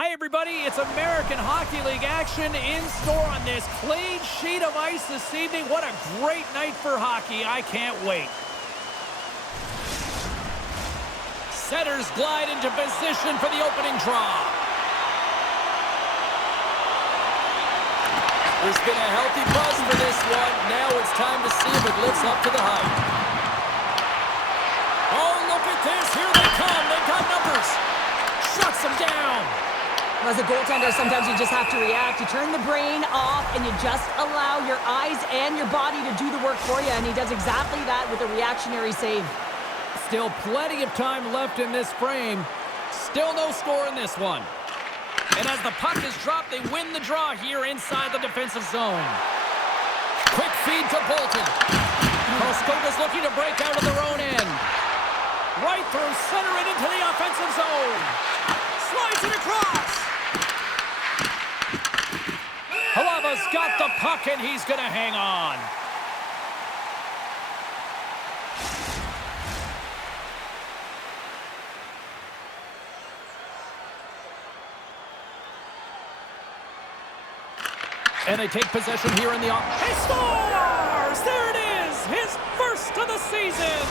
Hi everybody, it's American Hockey League action in store on this clean sheet of ice this evening. What a great night for hockey. I can't wait. Setters glide into position for the opening draw. There's been a healthy buzz for this one. Now it's time to see if it lives up to the hype. Oh, look at this. Here they come. They've got numbers. Shuts them down. As a goaltender, sometimes you just have to react. You turn the brain off, and you just allow your eyes and your body to do the work for you, and he does exactly that with a reactionary save. Still plenty of time left in this frame. Still no score in this one. And as the puck is dropped, they win the draw here inside the defensive zone. Quick feed to Bolton. Karlskoga's looking to break out of their own end. Right through center and into the offensive zone. Slides it across. Halava's got the puck, and he's going to hang on. And they take possession here in the off. He scores! There it is! His first of the season!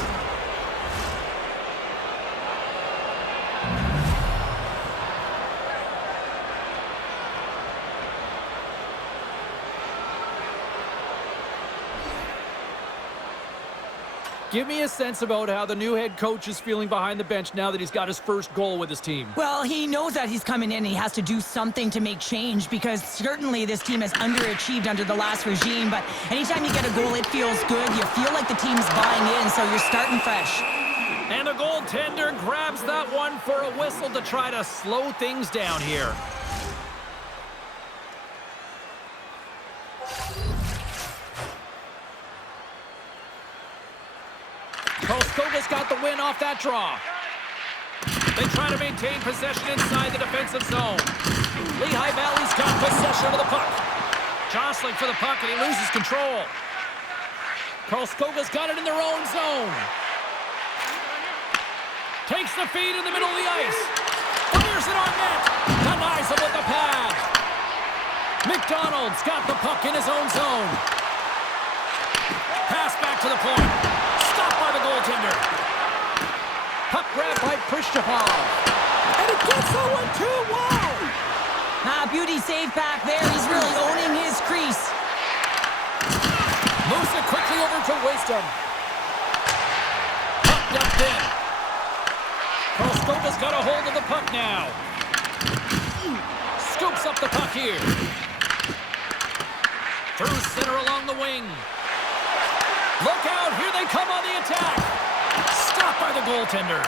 Give me a sense about how the new head coach is feeling behind the bench now that he's got his first goal with his team. Well, he knows that he's coming in and he has to do something to make change because certainly this team has underachieved under the last regime, but anytime you get a goal, it feels good. You feel like the team's buying in, so you're starting fresh. And the goaltender grabs that one for a whistle to try to slow things down here. Karlskoga's got the win off that draw. They try to maintain possession inside the defensive zone. Lehigh Valley's got possession of the puck. Jostling for the puck, and he loses control. Karlskoga's got it in their own zone. Takes the feed in the middle of the ice. Fires it on net. Denies him with the pad. McDonald's got the puck in his own zone. Pass back to the point. Stopped by the goaltender. Puck grabbed by Prishchapov. And it gets Owen too wide. Beauty save back there. He's really owning his crease. Moves it quickly over to Wisdom. Puck dumped in. Karlskoga's got a hold of the puck now. Scoops up the puck here. Through center along the wing. Look out, here they come on the attack. Stopped by the goaltender.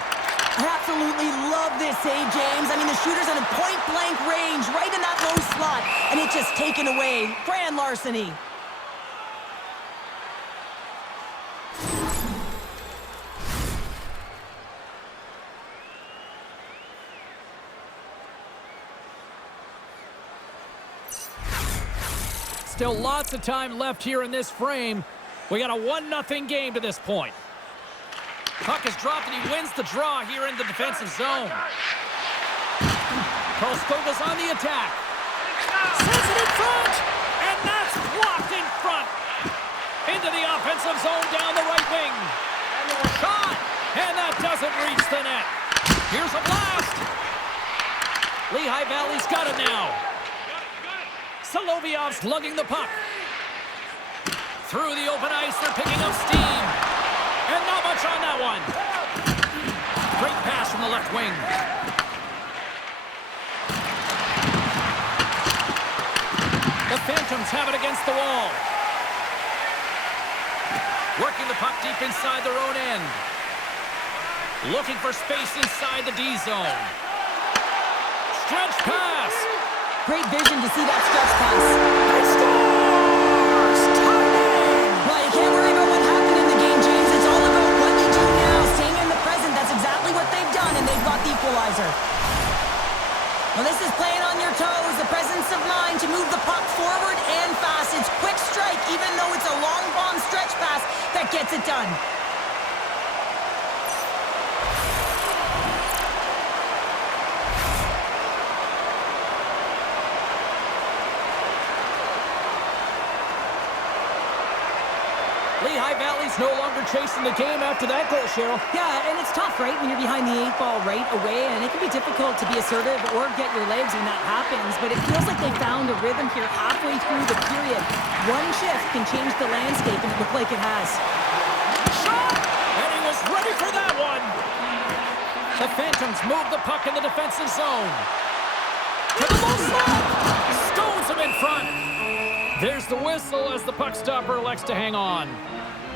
I absolutely love this save, James. I mean, the shooter's in a point-blank range, right in that low slot, and it's just taken away. Grand larceny. Still lots of time left here in this frame. We got a 1-0 game to this point. Puck is dropped and he wins the draw here in the defensive zone. Karlskoga's on the attack. Sends it in front, and that's blocked in front. Into the offensive zone down the right wing. Shot, and that doesn't reach the net. Here's a blast. Lehigh Valley's got it now. Solovyov's lugging the puck. Through the open ice, they're picking up steam. And not much on that one. Great pass from the left wing. The Phantoms have it against the wall. Working the puck deep inside their own end. Looking for space inside the D zone. Stretch pass. Great vision to see that stretch pass. They scores! Tied in! Well, you can't worry about what happened in the game, James. It's all about what you do now. Staying in the present, that's exactly what they've done, and they've got the equalizer. Well, this is playing on your toes, the presence of mind to move the puck forward and fast. It's quick strike, even though it's a long bomb stretch pass that gets it done. Lehigh Valley's no longer chasing the game after that goal, Cheryl. Yeah, and it's tough, right, when you're behind the 8 ball right away, and it can be difficult to be assertive or get your legs when that happens, but it feels like they found a rhythm here halfway through the period. One shift can change the landscape, and it looked like it has. Shot! And he was ready for that one. The Phantoms move the puck in the defensive zone. To the low slot! Stones him in front. There's the whistle as the puck stopper elects to hang on.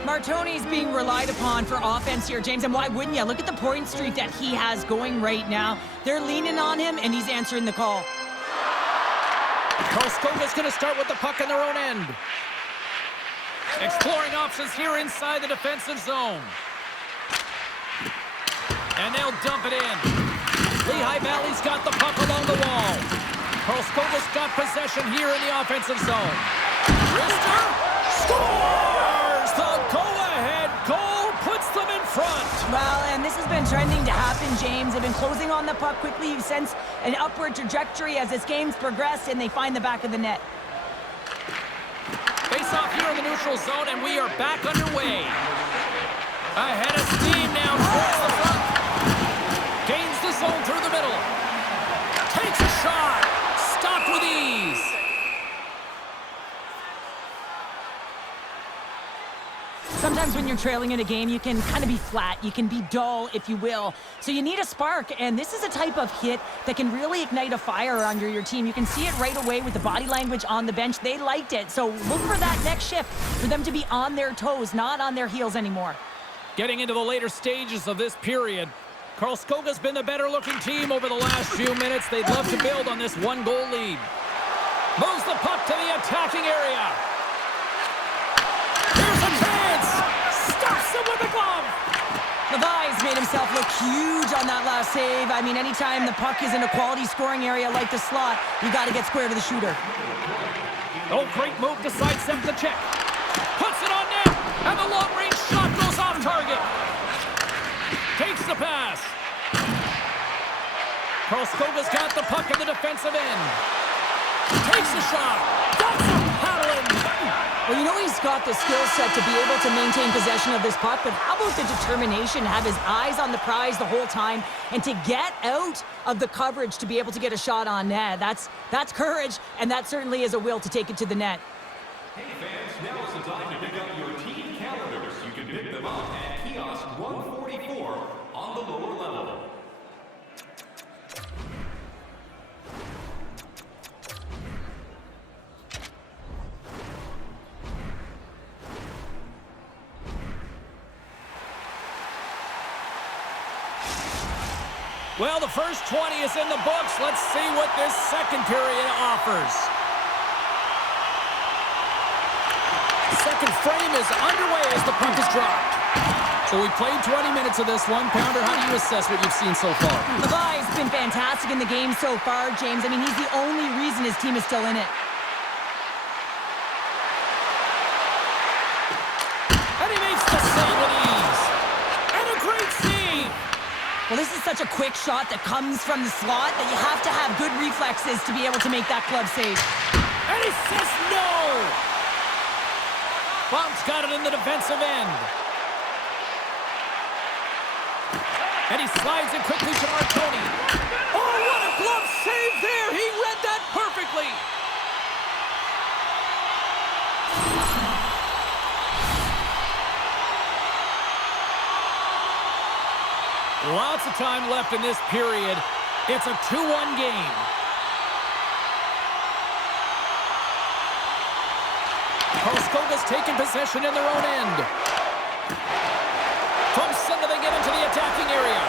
Martoni's being relied upon for offense here, James, and why wouldn't you? Look at the point streak that he has going right now. They're leaning on him, and he's answering the call. Karlskoga's going to start with the puck in their own end. Exploring options here inside the defensive zone. And they'll dump it in. Lehigh Valley's got the puck along the wall. Karlskoga's got possession here in the offensive zone. Rister scores! The go-ahead goal puts them in front. Well, and this has been trending to happen, James. They've been closing on the puck quickly. You sense an upward trajectory as this game's progressed, and they find the back of the net. Face off here in the neutral zone, and we are back underway. Ahead of steam now towards the front. Gains the zone through the middle. Takes a shot. Stopped with ease. Sometimes when you're trailing in a game, you can kind of be flat. You can be dull, if you will. So you need a spark, and this is a type of hit that can really ignite a fire under your team. You can see it right away with the body language on the bench. They liked it. So look for that next shift, for them to be on their toes, not on their heels anymore. Getting into the later stages of this period, Karlskoga's been the better-looking team over the last few minutes. They'd love to build on this one-goal lead. Moves the puck to the attacking area. Here's a chance! Stops him with the glove! Levi's made himself look huge on that last save. I mean, anytime the puck is in a quality scoring area like the slot, you got to get square to the shooter. Oh, great move to sidestep the check. Puts it on net, and the long-range shot goes off target. Takes the pass. Karlskoga's got the puck in the defensive end. Takes the shot. That's a paddling. Well, you know he's got the skill set to be able to maintain possession of this puck, but how about the determination, have his eyes on the prize the whole time, and to get out of the coverage to be able to get a shot on net? That's courage, and that certainly is a will to take it to the net. Hey fans, now is the time to pick up your team calendars. You can pick them up at kiosk 144 on the lower level. Well, the first 20 is in the books. Let's see what this second period offers. Second frame is underway as the puck is dropped. So we played 20 minutes of this one. Pounder, how do you assess what you've seen so far? Levi's been fantastic in the game so far, James. I mean, he's the only reason his team is still in it. And he makes the save with ease. And a great save. Well, this is such a quick shot that comes from the slot that you have to have good reflexes to be able to make that club save. And he says no. Bump's got it in the defensive end. And he slides it quickly to Martoni. Oh, what a glove save there! He read that perfectly! Lots of time left in this period. It's a 2-1 game. Karlskoga's taking possession in their own end. From center, they get into the attacking area.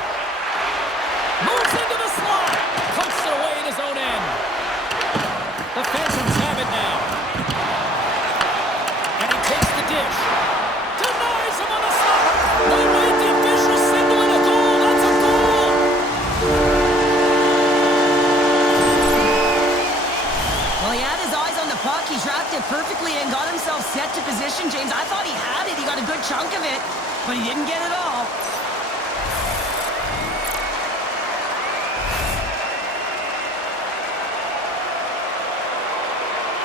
Moves into the slot. Pumps it away in his own end. The Phantoms have it now. And he takes the dish. Denies him on the slot. They made the official signal in a goal. That's a goal. Well, he had his eyes on the puck. He tracked it perfectly and got himself set to position, James. I thought he had it. He got a good chunk of it, but he didn't get it all.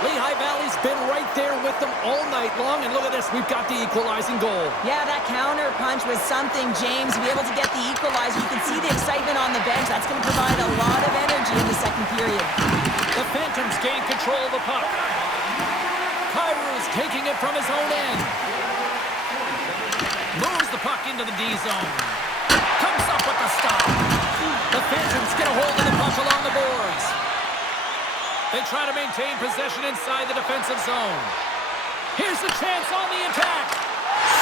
Lehigh Valley's been right there with them all night long, and look at this, we've got the equalizing goal. Yeah, that counter punch was something, James. To be able to get the equalizer, you can see the excitement on the bench. That's going to provide a lot of energy in the second period. The Phantoms gain control of the puck. Kyrie's taking it from his own end. Moves the puck into the D zone. Comes up with the stop. The Phantoms get a hold of the puck along the boards. They try to maintain possession inside the defensive zone. Here's the chance on the attack.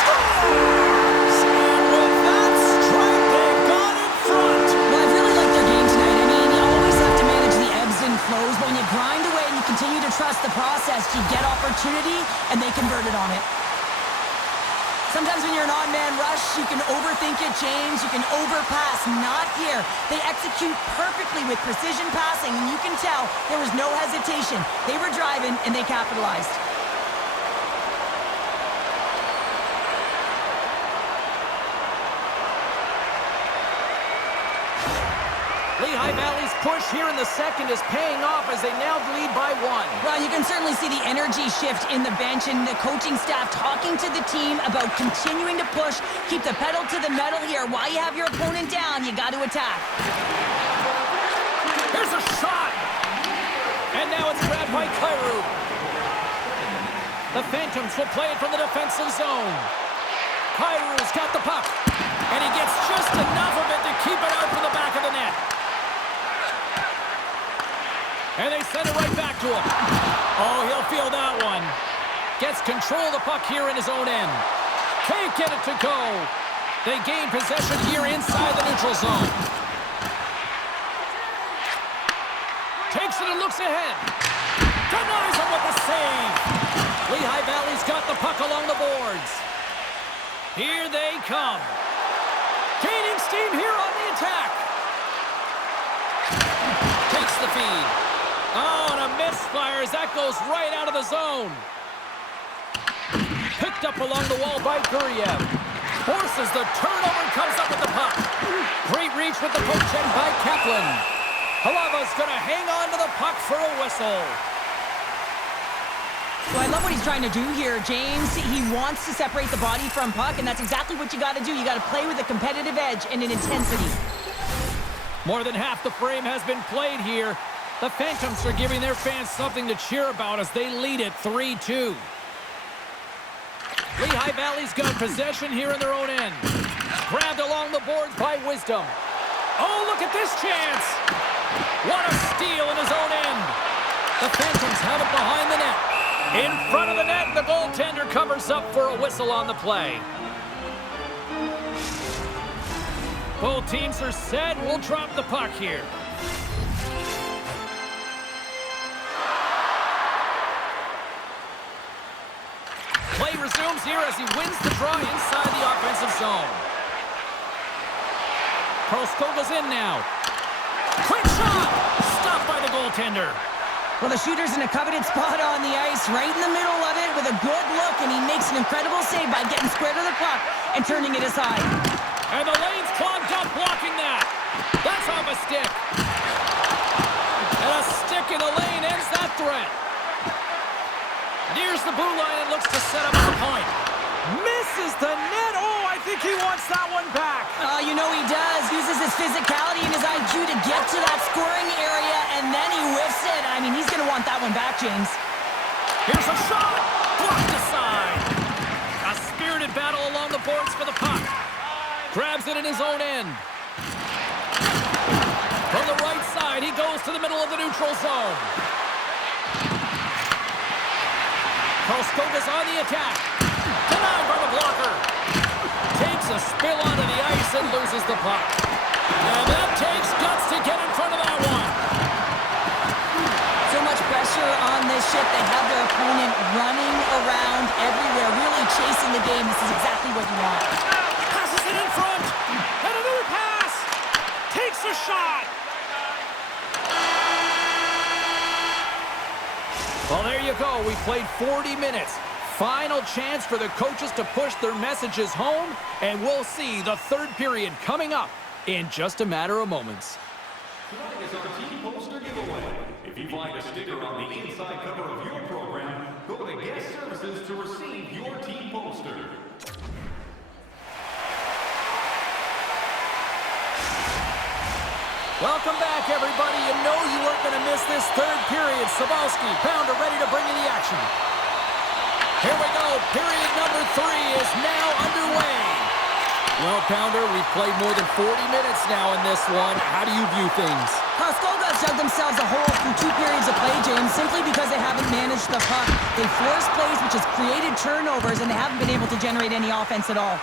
Scores! And with that strike, they've gone in front. Well, I really like their game tonight. I mean, you always have to manage the ebbs and flows, but when you grind away and you continue to trust the process, you get opportunity, and they converted on it. Sometimes when you're an odd man rush, you can overthink it, James. You can overpass. Not here. They execute perfectly with precision passing, and you can tell there was no hesitation. They were driving, and they capitalized. Lehigh Valley's push here in the second is paying off as they now lead by 1. Well, you can certainly see the energy shift in the bench and the coaching staff talking to the team about continuing to push, keep the pedal to the metal here. While you have your opponent down, you got to attack. Here's a shot! And now it's grabbed by Kyrou. The Phantoms will play it from the defensive zone. Kyrou's got the puck, and he gets just enough of it to keep it out from the back of the net. And they send it right back to him. Oh, he'll feel that one. Gets control of the puck here in his own end. Can't get it to go. They gain possession here inside the neutral zone. Takes it and looks ahead. Denies him with the save. Lehigh Valley's got the puck along the boards. Here they come. Gaining steam here on the attack. Takes the feed. Oh, and a misfire as that goes right out of the zone. Picked up along the wall by Guriev. Forces the turnover and comes up with the puck. Great reach with the poke check by Kaplan. Halava's going to hang on to the puck for a whistle. Well, I love what he's trying to do here, James. He wants to separate the body from puck, and that's exactly what you got to do. You got to play with a competitive edge and an intensity. More than half the frame has been played here. The Phantoms are giving their fans something to cheer about as they lead it 3-2. Lehigh Valley's got possession here in their own end. Grabbed along the boards by Wisdom. Oh, look at this chance! What a steal in his own end! The Phantoms have it behind the net. In front of the net, the goaltender covers up for a whistle on the play. Both teams are set. We'll drop the puck here. Play resumes here as he wins the draw inside the offensive zone. Karlskoga's in now. Quick shot! Stopped by the goaltender. Well, the shooter's in a coveted spot on the ice, right in the middle of it with a good look, and he makes an incredible save by getting square to the puck and turning it aside. And the lane's clogged up blocking that. That's off a stick. And a stick in the lane ends that threat. Nears the blue line and looks to set up the point. Misses the net. Oh, I think he wants that one back. You know he does. Uses his physicality and his IQ to get to that scoring area, and then he whiffs it. I mean, he's going to want that one back, James. Here's a shot. Blocked aside. A spirited battle along the boards for the puck. Grabs it in his own end. From the right side, he goes to the middle of the neutral zone. Karlskoga's on the attack. Denied by the blocker. Takes a spill onto the ice and loses the puck. And that takes guts to get in front of that one. So much pressure on this ship. They have their opponent running around everywhere, really chasing the game. This is exactly what you want. Passes it in front. And another pass. Takes a shot. Well, there you go. We played 40 minutes. Final chance for the coaches to push their messages home, and we'll see the third period coming up in just a matter of moments. Tonight is our team poster giveaway. If you find a sticker on the inside cover of your program, go to guest services to receive your team poster. Welcome back, everybody. You know you weren't going to miss this third period. Sabalski, Pounder ready to bring you the action. Here we go. Period number 3 is now underway. Well, Pounder, we've played more than 40 minutes now in this one. How do you view things? Karlskoga dug themselves a hole through 2 periods of play, James, simply because they haven't managed the puck. They forced plays, which has created turnovers, and they haven't been able to generate any offense at all.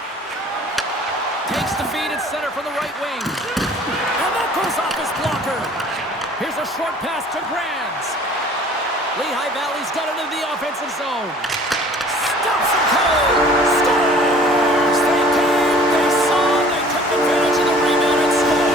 Takes the feed at center from the right wing. And that goes off his blocker. Here's a short pass to Grands. Lehigh Valley's got it into the offensive zone. Stops it cold. Scores! They came, they saw, they took advantage of the rebound and scored.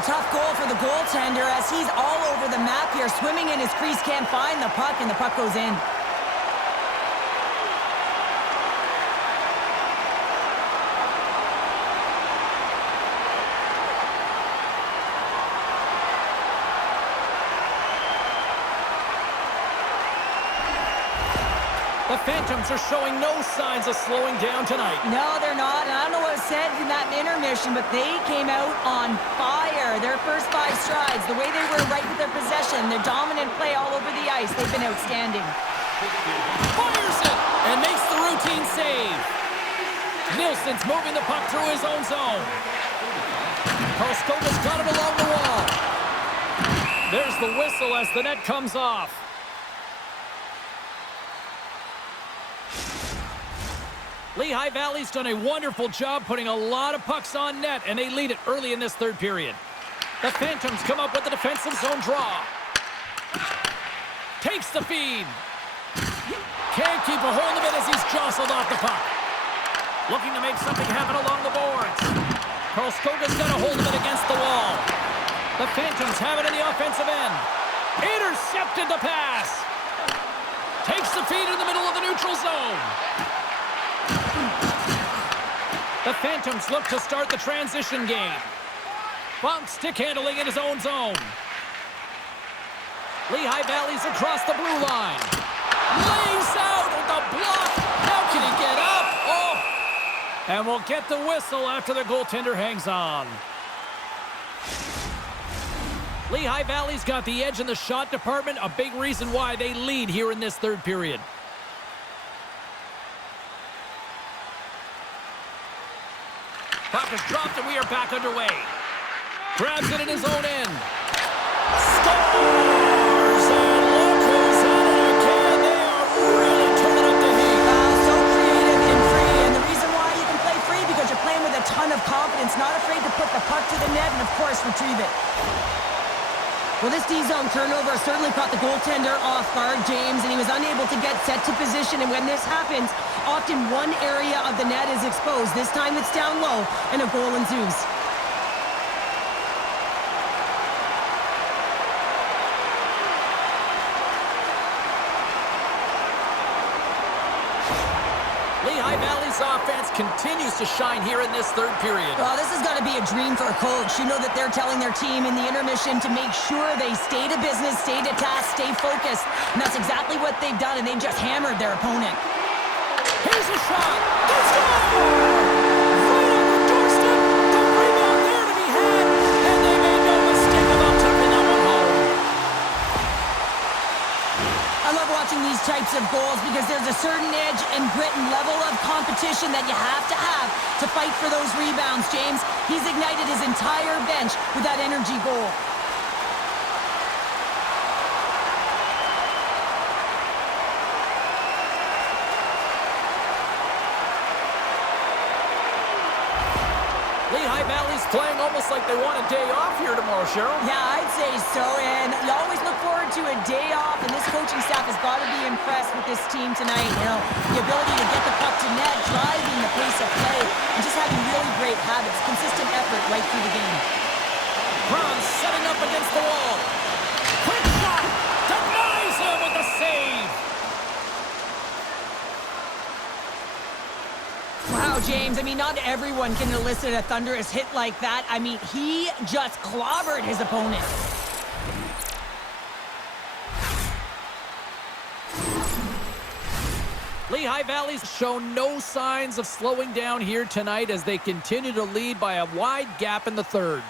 Tough goal for the goaltender as he's all over the map here. Swimming in his crease, can't find the puck, and the puck goes in. The Phantoms are showing no signs of slowing down tonight. No, they're not. And I don't know what was said in that intermission, but they came out on fire. Their first 5 strides, the way they were right with their possession, their dominant play all over the ice, they've been outstanding. Fires it and makes the routine save. Nielsen's moving the puck through his own zone. Karlskoga's got it along the wall. There's the whistle as the net comes off. Lehigh Valley's done a wonderful job putting a lot of pucks on net, and they lead it early in this third period. The Phantoms come up with the defensive zone draw. Takes the feed. Can't keep a hold of it as he's jostled off the puck. Looking to make something happen along the boards. Karlskoga's got a hold of it against the wall. The Phantoms have it in the offensive end. Intercepted the pass. Takes the feed in the middle of the neutral zone. The Phantoms look to start the transition game. Bump stick handling in his own zone. Lehigh Valley's across the blue line. Lays out with the block. How can he get up? Oh! And we'll get the whistle after the goaltender hangs on. Lehigh Valley's got the edge in the shot department, a big reason why they lead here in this third period. Puck is dropped and we are back underway. Grabs it in his own end. Scores! And look who's at it again. They are really turning up the heat. So creative and free. And the reason why you can play free, because you're playing with a ton of confidence, not afraid to put the puck to the net and, of course, retrieve it. Well, this D-zone turnover certainly caught the goaltender off guard, James, and he was unable to get set to position. And when this happens, often one area of the net is exposed. This time it's down low, and a goal ensues. Lehigh Valley's offense continues to shine here in this third period. Well, this is going to be a dream for a coach. You know that they're telling their team in the intermission to make sure they stay to business, stay to task, stay focused. And that's exactly what they've done, and they've just hammered their opponent. Here's a shot. They score! Right on the doorstep. The rebound there to be had. And they made no mistake about tucking that one home. I love watching these types of goals because there's a certain edge and grit and level of competition that you have to fight for those rebounds, James. He's ignited his entire bench with that energy goal. Lehigh Valley's playing almost like they want a day off here tomorrow, Cheryl. Yeah, I'd say so, and you always look forward to a day off, and this coaching staff has got to be impressed with this team tonight. You know, the ability to get the puck to net, driving the pace of play, and just having really great habits, consistent effort right through the game. against the wall. Quick shot. Denies him with the save. Wow, James, I mean, not everyone can elicit a thunderous hit like that. I mean, he just clobbered his opponent. Lehigh Valley's shown no signs of slowing down here tonight as they continue to lead by a wide gap in the third.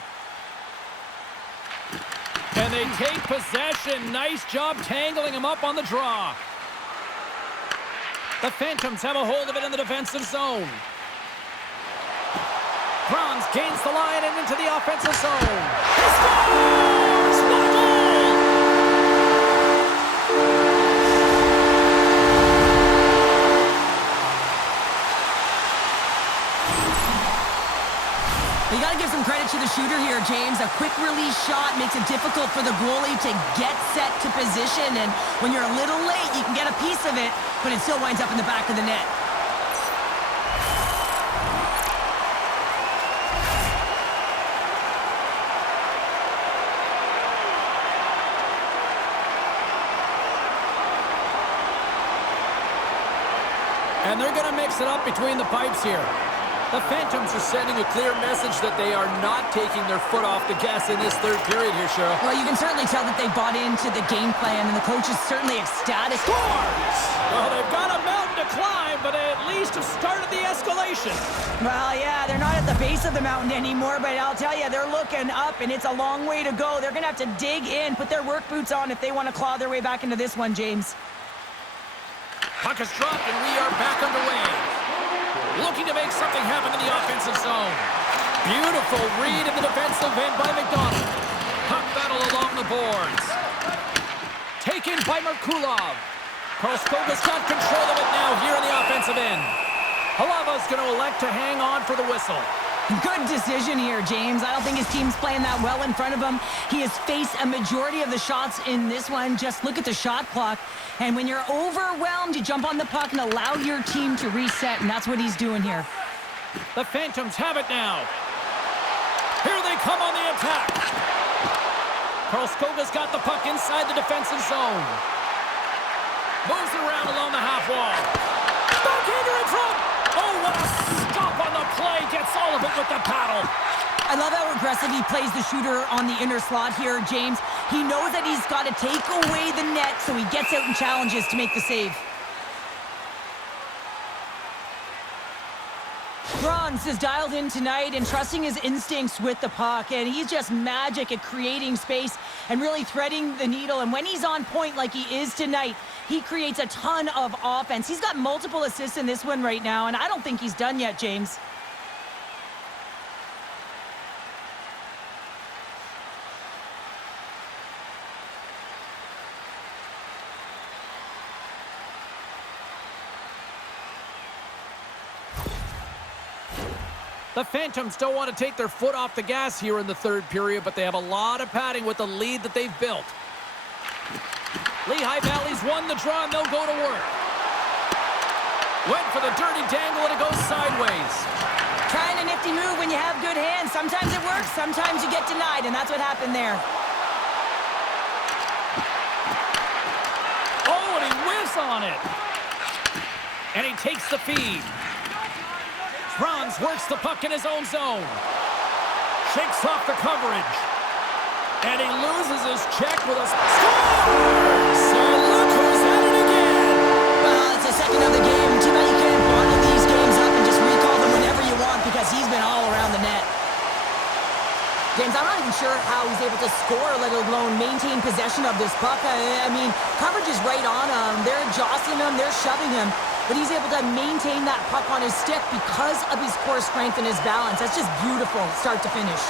And they take possession. Nice job tangling him up on the draw. The Phantoms have a hold of it in the defensive zone. Bronze gains the line and into the offensive zone. He scores! What a goal! You got to give some credit to the shooter here, James. A quick release shot makes it difficult for the goalie to get set to position. And when you're a little late, you can get a piece of it, but it still winds up in the back of the net. And they're going to mix it up between the pipes here. The Phantoms are sending a clear message that they are not taking their foot off the gas in this third period here, Cheryl. Well, you can certainly tell that they bought into the game plan, and the coach is certainly ecstatic. Scores! Well, they've got a mountain to climb, but at least have started the escalation. Well, yeah, they're not at the base of the mountain anymore, but I'll tell you, they're looking up, and it's a long way to go. They're going to have to dig in, put their work boots on if they want to claw their way back into this one, James. Puck is dropped, and we are back underway. Looking to make something happen in the offensive zone. Beautiful read in the defensive end by McDonald. Puck battle along the boards. Taken by Merkulov. Karlskoga's got control of it now here in the offensive end. Halava's going to elect to hang on for the whistle. Good decision here, James. I don't think his team's playing that well in front of him. He has faced a majority of the shots in this one. Just look at the shot clock. And when you're overwhelmed, you jump on the puck and allow your team to reset, and that's what he's doing here. The Phantoms have it now. Here they come on the attack. Karlskoga's got the puck inside the defensive zone. Moves it around along the half wall. Backhander in front. Oh, what a stop on the play. Gets all of it with the paddle. I love how aggressive he plays the shooter on the inner slot here, James. He knows that he's got to take away the net, so he gets out and challenges to make the save. Bronze is dialed in tonight and trusting his instincts with the puck, and he's just magic at creating space and really threading the needle. And when he's on point like he is tonight, he creates a ton of offense. He's got multiple assists in this one right now, and I don't think he's done yet, James. The Phantoms don't want to take their foot off the gas here in the third period, but they have a lot of padding with the lead that they've built. Lehigh Valley's won the draw, and they'll go to work. Went for the dirty dangle, and it goes sideways. Trying a nifty move when you have good hands. Sometimes it works, sometimes you get denied, and that's what happened there. Oh, and he whiffs on it. And he takes the feed. Bronze works the puck in his own zone. Shakes off the coverage. And he loses his check with a score! So look who's at it again! Well, it's the second of the game. Too bad you can't bottle these games up and just recall them whenever you want because he's been all around the net. James, I'm not even sure how he's able to score, let alone maintain possession of this puck. I mean, coverage is right on him. They're jostling him. They're shoving him. But he's able to maintain that puck on his stick because of his core strength and his balance. That's just beautiful, start to finish.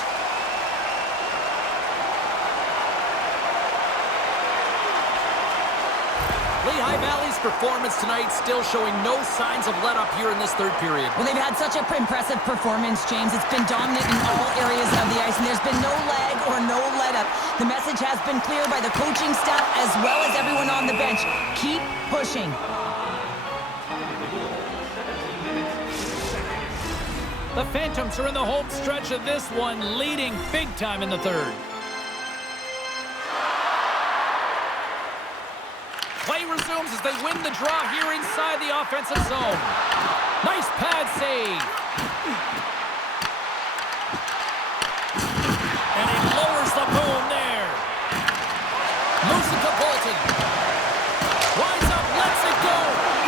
Lehigh Valley's performance tonight still showing no signs of let-up here in this third period. Well, they've had such an impressive performance, James. It's been dominant in all areas of the ice, and there's been no lag or no let-up. The message has been clear by the coaching staff as well as everyone on the bench. Keep pushing. The Phantoms are in the home stretch of this one, leading big time in the third. resumes as they win the draw here inside the offensive zone. Nice pad save. And he lowers the boom there. Moves it to Bolton. Winds up, lets it go.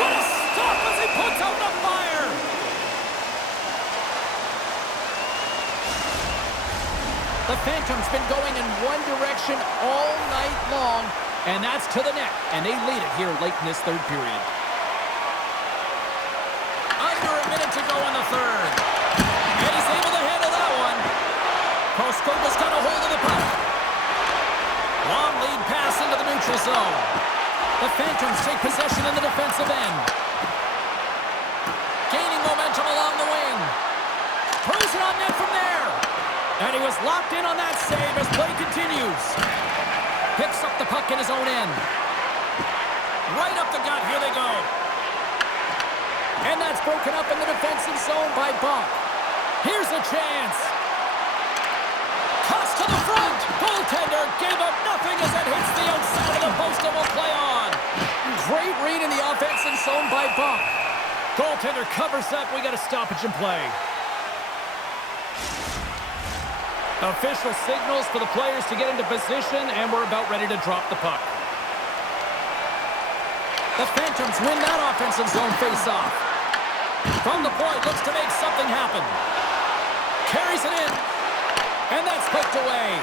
What a stop as he puts out the fire. The Phantoms been going in one direction all night long, and that's to the net, and they lead it here late in this third period. Under a minute to go in the third. And he's able to handle that one. Karlskoga's got a hold of the puck. Long lead pass into the neutral zone. The Phantoms take possession in the defensive end. Gaining momentum along the wing. Throws it on net from there. And he was locked in on that save as play continues. Picks up the puck in his own end. Right up the gut, here they go. And that's broken up in the defensive zone by Bik. Here's a chance. Toss to the front. Goaltender gave up nothing as it hits the outside of the post and will play on. Great read in the offensive zone by Bik. Goaltender covers up. We got a stoppage in play. Official signals for the players to get into position, and we're about ready to drop the puck. The Phantoms win that offensive zone face-off. From the point, looks to make something happen. Carries it in, and that's poked away.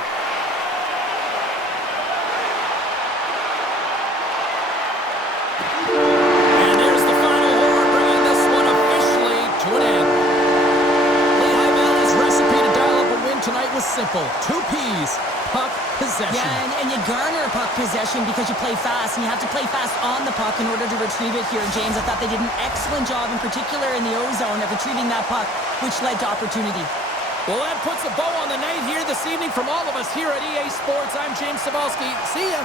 And there's the final horn, bringing this one officially to an end. Lehigh Valley's recipe to dial up a win tonight was simple. 2 Ps, puck possession. Yeah, and you garner puck possession because you play fast, and you have to play fast on the puck in order to retrieve it here, James. I thought they did an excellent job, in particular in the O-zone, of retrieving that puck, which led to opportunity. Well, that puts a bow on the night here this evening from all of us here at EA Sports. I'm James Cybulski. See ya.